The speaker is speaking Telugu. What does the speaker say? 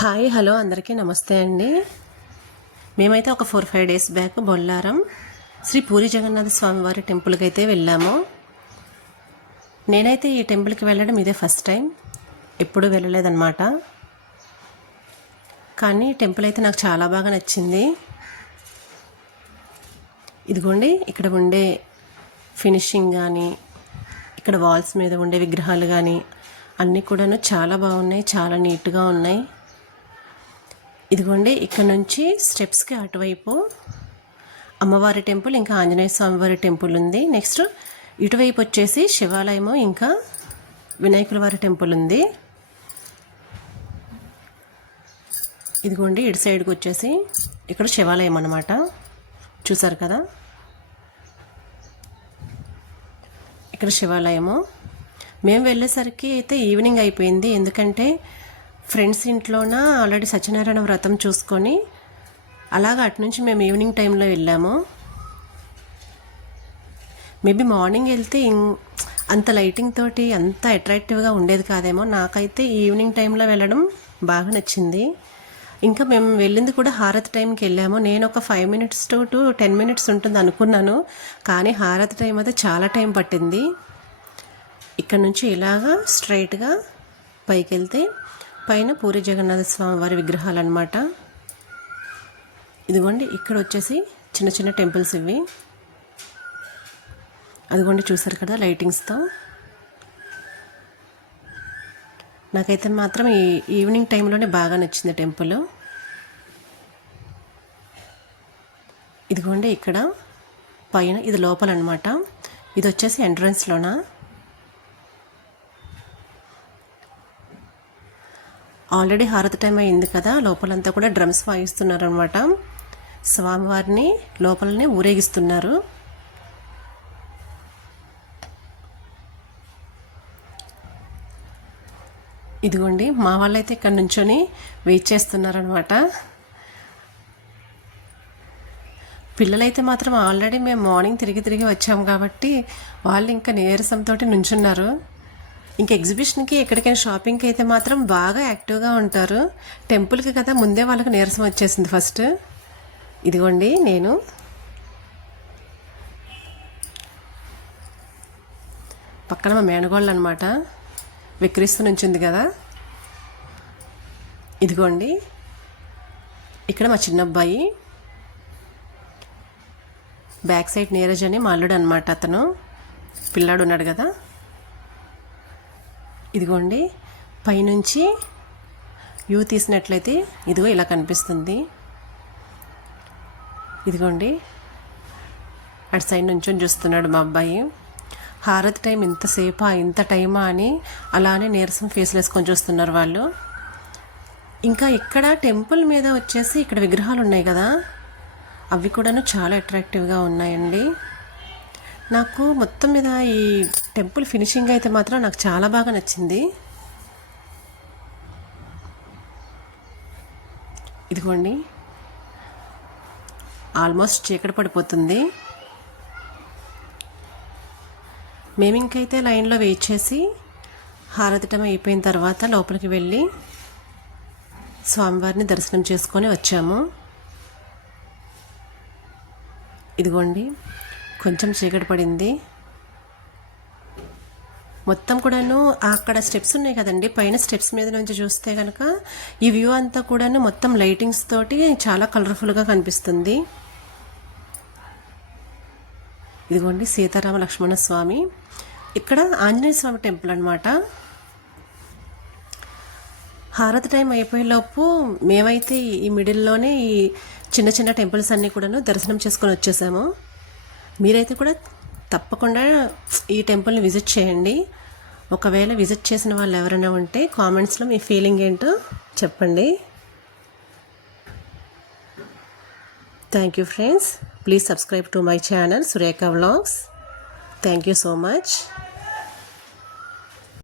హాయ్ హలో అందరికీ నమస్తే అండి. మేమైతే ఒక 4-5 డేస్ బ్యాక్ బొల్లారం శ్రీ పూరి జగన్నాథ స్వామి వారి టెంపుల్కి అయితే వెళ్ళాము. నేనైతే ఈ టెంపుల్కి వెళ్ళడం ఇదే ఫస్ట్ టైం, ఎప్పుడూ వెళ్ళలేదన్నమాట. కానీ టెంపుల్ అయితే నాకు చాలా బాగా నచ్చింది. ఇదిగోండి ఇక్కడ ఉండే ఫినిషింగ్ కానీ, ఇక్కడ వాల్స్ మీద ఉండే విగ్రహాలు కానీ అన్నీ కూడాను చాలా బాగున్నాయి, చాలా నీట్గా ఉన్నాయి. ఇదిగోండి ఇక్కడ నుంచి స్టెప్స్కి అటువైపు అమ్మవారి టెంపుల్, ఇంకా ఆంజనేయ స్వామి వారి టెంపుల్ ఉంది. నెక్స్ట్ ఇటువైపు వచ్చేసి శివాలయము, ఇంకా వినాయకుల వారి టెంపుల్ ఉంది. ఇదిగోండి ఇటు సైడ్కి వచ్చేసి ఇక్కడ శివాలయం అన్నమాట, చూసారు కదా. ఇక్కడ శివాలయము. మేము వెళ్ళేసరికి అయితే ఈవినింగ్ అయిపోయింది, ఎందుకంటే ఫ్రెండ్స్ ఇంట్లోన ఆల్రెడీ సత్యనారాయణ వ్రతం చూసుకొని అలాగా అటు నుంచి మేము ఈవినింగ్ టైంలో వెళ్ళాము. మేబీ మార్నింగ్ వెళ్తే అంత లైటింగ్ తోటి అంత అట్రాక్టివ్గా ఉండేది కాదేమో. నాకైతే ఈవినింగ్ టైంలో వెళ్ళడం బాగా నచ్చింది. ఇంకా మేము వెళ్ళింది కూడా హారతి టైంకి వెళ్ళాము. నేను ఒక 5 minutes to 10 minutes ఉంటుంది అనుకున్నాను, కానీ హారతి టైం అయితే చాలా టైం పట్టింది. ఇక్కడ నుంచి ఇలాగా స్ట్రైట్గా పైకి వెళ్తే పైన పూరి జగన్నాథ స్వామి వారి విగ్రహాలు అన్నమాట. ఇదిగోండి ఇక్కడ వచ్చేసి చిన్న చిన్న టెంపుల్స్ ఇవి. అదిగోండి చూసారు కదా లైటింగ్స్తో. నాకైతే మాత్రం ఈ ఈవినింగ్ టైంలోనే బాగా నచ్చింది టెంపుల్. ఇదిగోండి ఇక్కడ పైన ఇది లోపల అన్నమాట. ఇది వచ్చేసి ఎంట్రన్స్లోన. ఆల్రెడీ హారతి టైం అయింది కదా, లోపలంతా కూడా డ్రమ్స్ వాయిస్తున్నారు అనమాట. స్వామివారిని లోపలనే ఊరేగిస్తున్నారు. ఇదిగోండి మా వాళ్ళైతే ఇక్కడ నుంచొని వెయిట్ చేస్తున్నారనమాట. పిల్లలైతే మాత్రం ఆల్రెడీ మేము మార్నింగ్ తిరిగి వచ్చాము కాబట్టి వాళ్ళు ఇంకా నీరసంతో నుంచున్నారు. ఇంకా ఎగ్జిబిషన్కి ఎక్కడికైనా షాపింగ్కి అయితే మాత్రం బాగా యాక్టివ్గా ఉంటారు. టెంపుల్కి కదా ముందే వాళ్ళకి నీరసం వచ్చేసింది ఫస్ట్. ఇదిగోండి నేను పక్కన మా మేనగోళ్ళు అనమాట, విక్రిస్తూ నుంచింది కదా. ఇదిగోండి ఇక్కడ మా చిన్నబ్బాయి, బ్యాక్ సైడ్ నీరజ్ అని మా అల్లుడు అనమాట, అతను పిల్లాడు ఉన్నాడు కదా. ఇదిగోండి పైనుంచి వ్యూ తీసినట్లయితే ఇదిగో ఇలా కనిపిస్తుంది. ఇదిగోండి అటు సైడ్ నుంచి చూస్తున్నాడు మా అబ్బాయి. హారతి టైం ఇంతసేపా, ఇంత టైమా అని అలానే నీరసం ఫేస్లు వేసుకొని చూస్తున్నారు వాళ్ళు. ఇంకా ఇక్కడ టెంపుల్ మీద వచ్చేసి ఇక్కడ విగ్రహాలు ఉన్నాయి కదా, అవి కూడాను చాలా అట్రాక్టివ్గా ఉన్నాయండి. నాకు మొత్తం మీద ఈ టెంపుల్ ఫినిషింగ్ అయితే మాత్రం నాకు చాలా బాగా నచ్చింది. ఇదిగోండి ఆల్మోస్ట్ చీకటి పడిపోతుంది. మేము ఇంకైతే లైన్లో వెయిట్ చేసి హారతి టైం అయిపోయిన తర్వాత లోపలికి వెళ్ళి స్వామివారిని దర్శనం చేసుకొని వచ్చాము. ఇదిగోండి కొంచెం చీకటి పడింది. మొత్తం కూడాను అక్కడ స్టెప్స్ ఉన్నాయి కదండి, పైన స్టెప్స్ మీద నుంచి చూస్తే కనుక ఈ వ్యూ అంతా కూడాను మొత్తం లైటింగ్స్ తోటి చాలా కలర్ఫుల్గా కనిపిస్తుంది. ఇదిగోండి సీతారామ లక్ష్మణ స్వామి, ఇక్కడ ఆంజనేయ స్వామి టెంపుల్ అనమాట. హారతి టైం అయిపోయేలోపు మేమైతే ఈ మిడిల్లోనే ఈ చిన్న చిన్న టెంపుల్స్ అన్నీ కూడాను దర్శనం చేసుకొని వచ్చేసాము. మీరైతే కూడా తప్పకుండా ఈ టెంపుల్ని విజిట్ చేయండి. ఒకవేళ విజిట్ చేసిన వాళ్ళు ఎవరైనా ఉంటే కామెంట్స్లో మీ ఫీలింగ్ ఏంటో చెప్పండి. Thank you friends. Please subscribe to my channel Surekha vlogs. Thank you so much.